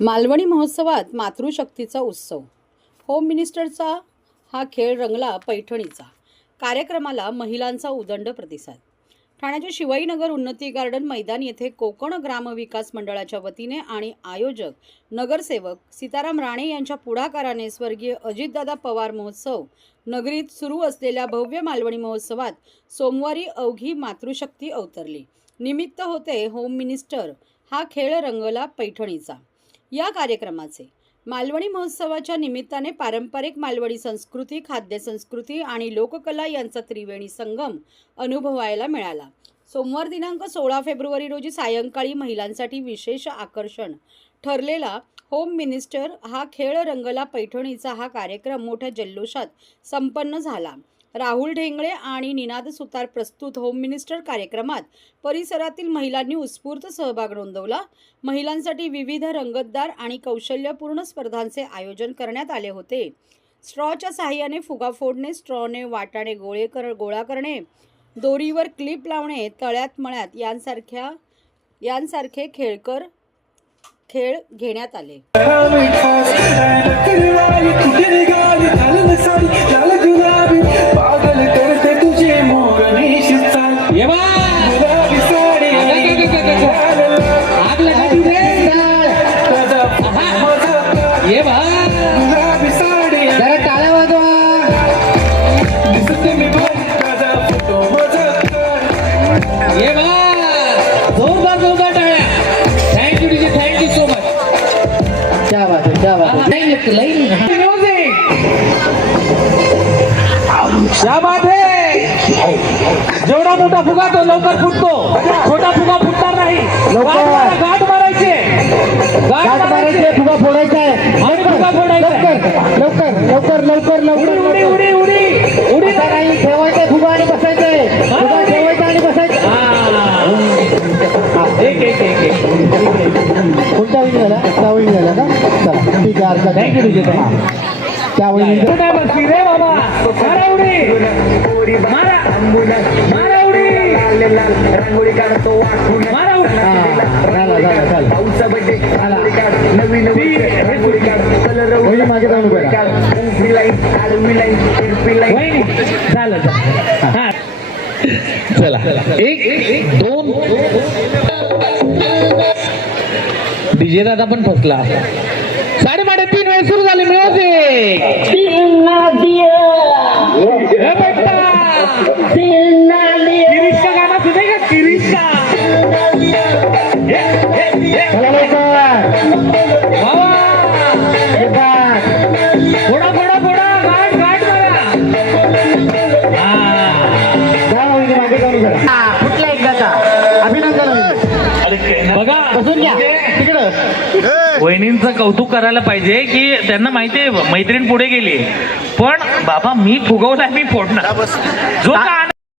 मालवणी महोत्सवात मातृशक्तीचा उत्सव. होम मिनिस्टरचा हा खेळ रंगला पैठणीचा. कार्यक्रमाला महिलांचा उदंड प्रतिसाद. ठाण्याच्या शिवाईनगर उन्नती गार्डन मैदान येथे कोकण ग्रामविकास मंडळाच्या वतीने आणि आयोजक नगरसेवक सीताराम राणे यांच्या पुढाकाराने स्वर्गीय अजितदादा पवार महोत्सव नगरीत सुरू असलेल्या भव्य मालवणी महोत्सवात सोमवारी अवघी मातृशक्ती अवतरली. निमित्त होते होम मिनिस्टर. हा खेळ रंगला पैठणीचा. या कार्यक्रमाचे मालवणी महोत्सवाच्या निमित्ताने पारंपरिक मालवणी संस्कृती, खाद्य संस्कृती आणि लोककला यांचा त्रिवेणी संगम अनुभवायला मिळाला. सोमवार दिनांक 16 फेब्रुवारी रोजी सायंकाळी महिलांसाठी विशेष आकर्षण ठरलेला होम मिनिस्टर हा खेळ रंगला पैठणीचा हा कार्यक्रम मोठ्या जल्लोषात संपन्न झाला. राहुल ढेंगळे आणि निनाद सुतार प्रस्तुत होम मिनिस्टर कार्यक्रमात परिसरातील महिलांनी उत्स्फूर्त सहभाग नोंदवला. महिलांसाठी विविध रंगतदार आणि कौशल्यपूर्ण स्पर्धांचे आयोजन करण्यात आले होते. स्ट्रॉच्या साहाय्याने फुगा फोडणे, स्ट्रॉने वाटाणे गोळा करणे, दोरीवर क्लिप लावणे, तळ्यात मळ्यात यांसारखे खेळ घेण्यात आले. क्या बात है. जेवढा मोठा फुगा तो लवकर फुटतो, छोटा फुगा फुटणार नाही. गाठ मारायचे, फुगा फोडायचा आहे आणि फुगा फोडायचा आहे. लवकर उडी उडी उडी उडी नाही ठेवायचं. फुगा आणि बसायचंय, फुगा ठेवायचा आणि बसायचं. एक कोणता विषय झाला? त्या वळी झाला का? चला ठीक आहे. थँक्यू तुझे. त्यावेळी बसली रे बाबा. मारा उडी, मारा उडी, रांगोळी काढतो वाटून. मारा उडी. पाऊसा बड्डे नवीन रांगोळी काढ. कलर मागे जाऊन झालं. चला 1 2 डीजे दादा पण फसला. 3:30 वेळ सुरू झाली. किरीशचा गाणं सुद्धा का? किरीशचा फोडा गाठ मारा. कुठला एकदाचा अभिनंदन. बघा बसून घ्या तिकडं. वहिनींचं कौतुक करायला पाहिजे की त्यांना माहिती आहे मैत्रीण पुढे गेली, पण बाबा मी फुगवलाय, मी फोडणार. जो का